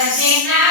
Virgin now.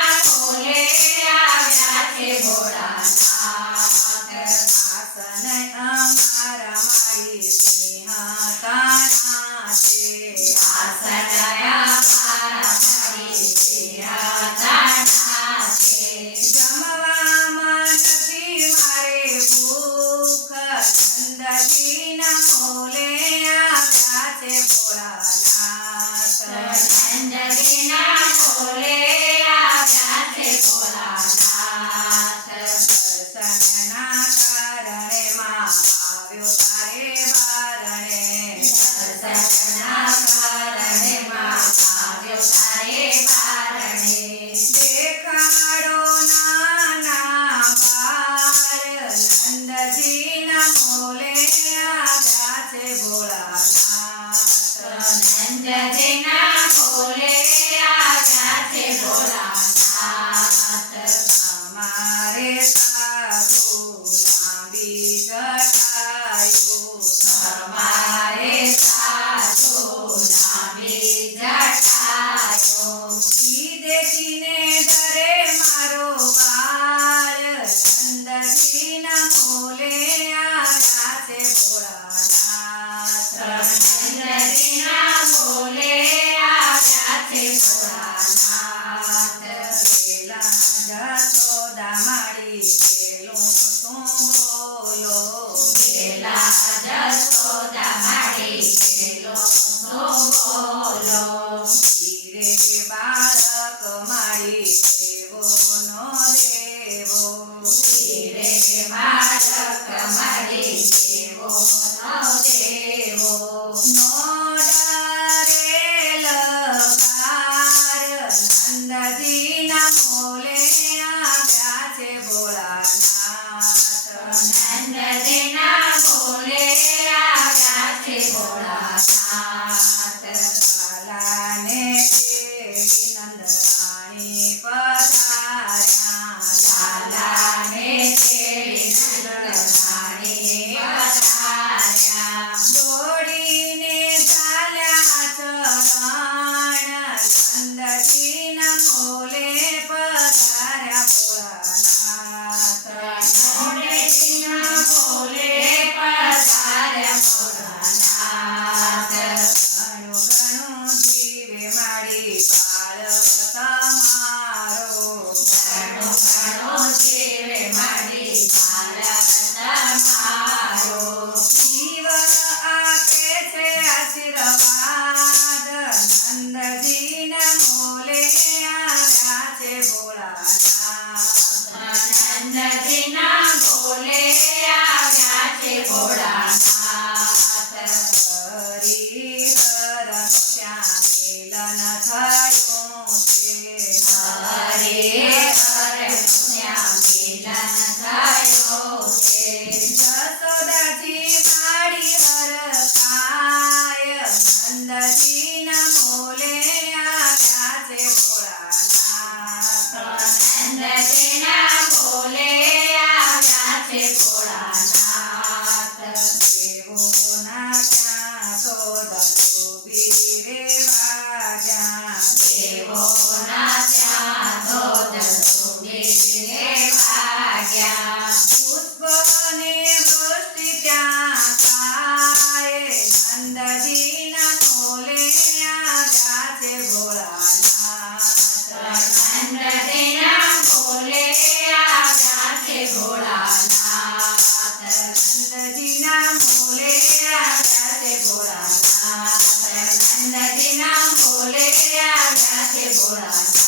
Gracias.